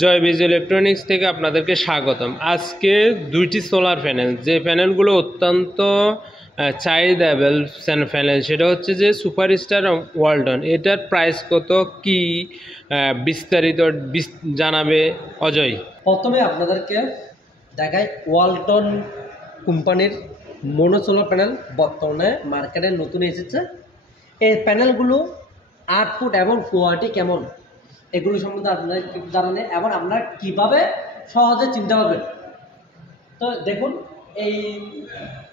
জয়বিজ electronics থেকে আপনাদেরকে স্বাগতম। আজকে দুইটি সোলার প্যানেল, যে প্যানেলগুলো অত্যন্ত চাহিদাবেল প্যানেল, সেটা হচ্ছে যে সুপারস্টার ওয়ালটন। এটার প্রাইস কত, কি বিস্তারিত জানাবে অজয়। প্রথমে আপনাদেরকে দেখাই ওয়ালটন কোম্পানির মোনো সোলার প্যানেল বর্তমানে মার্কেটে নতুন এসেছে। এই প্যানেলগুলো আউটপুট এবং কোয়ালিটি কেমন এগুলো সম্বন্ধে আপনাদের জানানে এবং আপনারা কীভাবে সহজে চিন্তা করবেন। তো দেখুন, এই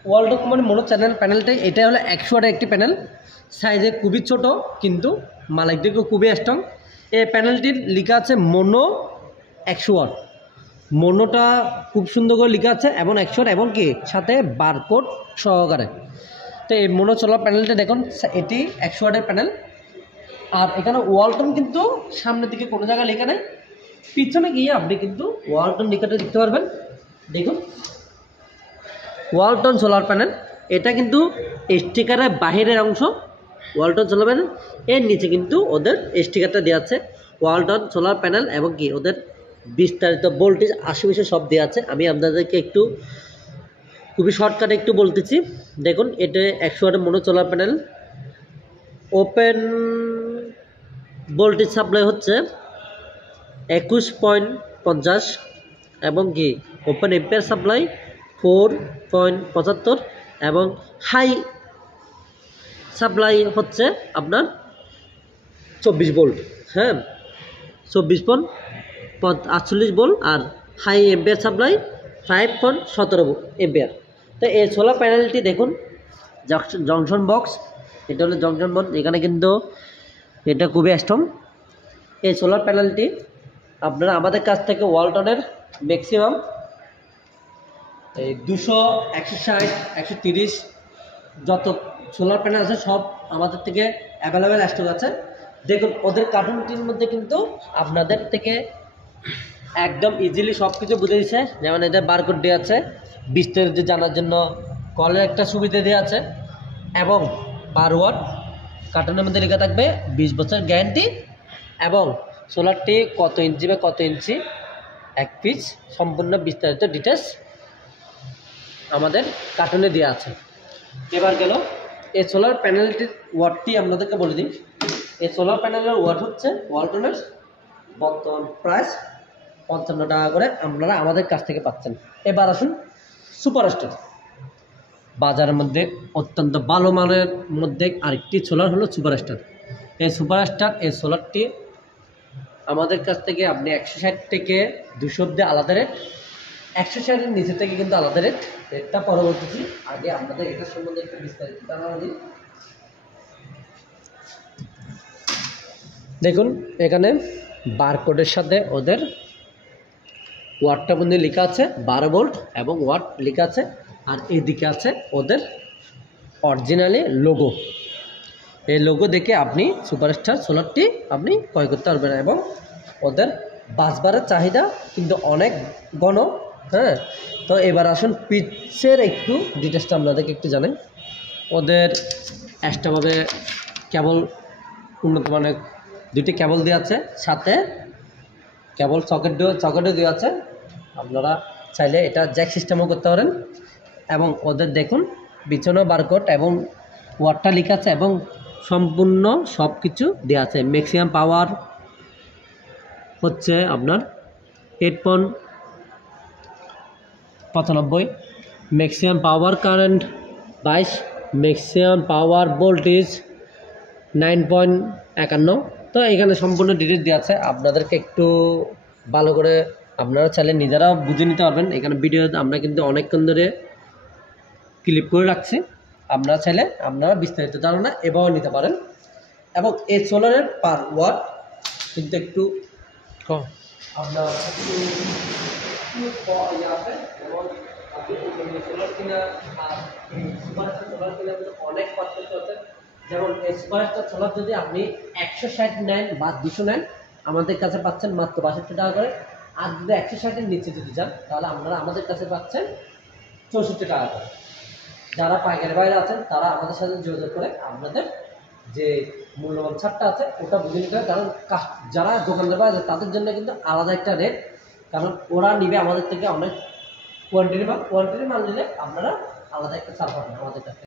ওয়ালটন কোম্পানির মোনো প্যানেলটাই এটা হলো 100 ওয়াটের একটি প্যানেল। সাইজে খুবই ছোট কিন্তু মালিক দিকে খুবই স্ট্রং। এই প্যানেলটির লেখা আছে মোনো 100 ওয়াট। মোনোটা খুব সুন্দর করে লেখা আছে এবং 100 ওয়াট এবং কি সাথে বারকোড সহকারে। তো এই মোনো সোলার প্যানেলটা দেখুন, এটি 100 ওয়াটের প্যানেল। আর এখানে ওয়ালটন কিন্তু সামনের দিকে কোনো জায়গায় লেখা নেই, পিছনে গিয়ে আপনি কিন্তু ওয়ালটন লেখাটা দেখতে পারবেন। দেখুন, ওয়ালটন সোলার প্যানেল, এটা কিন্তু স্টিকারের বাহিরের অংশ ওয়ালটন সোলার প্যানেল। এর নিচে কিন্তু ওদের স্টিকারটা দেওয়া আছে ওয়ালটন সোলার প্যানেল এবং কি ওদের বিস্তারিত ভোল্টেজ আশেপাশে সব দেওয়া আছে। আমি আপনাদেরকে একটু খুবই শর্টকাটে একটু বলতেছি। দেখুন, এটা 100 ওয়াটের mono solar panel. Open voltage supply হচ্ছে 21.50 এবং কি ওপেন এম্পিয়ার সাপ্লাই 4.75 এবং হাই সাপ্লাই হচ্ছে আপনার 24 ভোল্ট। হ্যাঁ, 24.48 ভোল্ট। আর হাই এম্পিয়ার সাপ্লাই 5.17 এম্পিয়ার। তো এই সোলার প্যানেলটি দেখুন, জংশন বক্স, এটা হলো জংশন বক্স। এখানে কিন্তু এটা খুবই স্ট্রং। এই সোলার প্যানেলটি আপনারা আমাদের কাছ থেকে ওয়ালটনের ম্যাক্সিমাম 200, 160, 130 যত সোলার প্যানেল আছে সব আমাদের থেকে অ্যাভেলেবেল স্টক আছে। দেখুন, ওদের কার্টুনটির মধ্যে কিন্তু আপনাদের থেকে একদম ইজিলি সব কিছু বুঝে দিচ্ছে। যেমন এদের বারকোড দেওয়া আছে, বিস্তারিত জানার জন্য কলের একটা সুবিধা দেওয়া আছে এবং পার ওয়াট কার্টুনের মধ্যে লেখা থাকবে 20 বছর গ্যারান্টি এবং সোলারটি কত ইঞ্চি বা কত ইঞ্চি এক পিস সম্পূর্ণ বিস্তারিত ডিটেলস আমাদের কার্টুনে দেওয়া আছে। এবার গেল এই সোলার প্যানেলটির ওয়াটটি আপনাদেরকে বলে দিই। এই সোলার প্যানেলের ওয়াট হচ্ছে ওয়ালটনের বর্তমান প্রাইস 55 টাকা করে আপনারা আমাদের কাছ থেকে পাচ্ছেন। এবার আসুন সুপারস্টার, বাজারের মধ্যে অত্যন্ত ভালো মানের মধ্যে আরেকটি সোলার হলো সুপারস্টার। এই সুপারস্টার এই সোলারটি আমাদের কাছ থেকে আপনি 160 থেকে 200 অব্দি আলাদা রেট, 160-এর নিচে থেকে কিন্তু আলাদা রেটটা পরবর্তীতে। আগে আপনাদের এটার সম্বন্ধে একটু বিস্তারিত জানানো দিই। দেখুন, এখানে বারকোডের সাথে ওদের ওয়াটটা মধ্যে লেখা আছে 12 ভোল্ট এবং ওয়াট লেখা আছে। আর এদিকে আছে ওদের অরিজিনালি লোগো। এই লোগো দেখে আপনি সুপারস্টার সোলারটি আপনি ক্রয় করতে পারবেন এবং ওদের বাসবারের চাহিদা কিন্তু অনেক ঘন। হ্যাঁ, তো এবার আসুন পিচের একটু ডিটেলসটা আপনাদেরকে একটু জানাই। ওদের এক্সট্রাভাবে কেবল উন্নত মানের 2টি কেবল দেওয়া আছে, সাথে কেবল সকেটও দেওয়া আছে। আপনারা চাইলে এটা জ্যাক সিস্টেমও করতে পারেন। এবং ওদের দেখুন পিছনে বারকোড এবং ওয়াটটা লেখা আছে এবং সম্পূর্ণ সব কিছু দেওয়া আছে। ম্যাক্সিমাম পাওয়ার হচ্ছে আপনার 8.95, maximum power current 22, maximum power voltage 9.51। তো এখানে সম্পূর্ণ ডিটেলস দেওয়া আছে। আপনাদেরকে একটু ভালো করে আপনারা চাইলে নিজেরাও বুঝে নিতে পারবেন। এখানে ভিডিও আমরা কিন্তু অনেকক্ষণ ধরে ক্লিপ করে রাখছি। আপনারা চাইলে আপনারা বিস্তারিত ধারণা এভাবে নিতে পারেন। এবং এই সোলারের পার ওয়াট কিন্তু একটু আপনার সোলার কিনা আর সুপারস্টার সোলার কিনা অনেক পার্থক্য আছে। যেমন এই সুপারস্টার সোলার যদি আপনি 160 নেন বা 200 নেন, আমাদের কাছে পাচ্ছেন মাত্র 62 টাকা করে। আর যদি 160-এর নিচে যদি যান তাহলে আপনারা আমাদের কাছে পাচ্ছেন 64 টাকা করে। যারা পাইকারি বাইরে আছেন তারা আমাদের সাথে যোগাযোগ করে আপনাদের যে মূল্যবান ছাড়টা আছে ওটা বুঝে নিতে হবে, কারণ যারা দোকানদার বা তাদের জন্য কিন্তু আলাদা একটা রেট, কারণ ওরা নিবে আমাদের থেকে অনেক কোয়ান্টিটি মাল নিলে আপনারা আলাদা একটা ছাড় পাবেন আমাদের কাছে।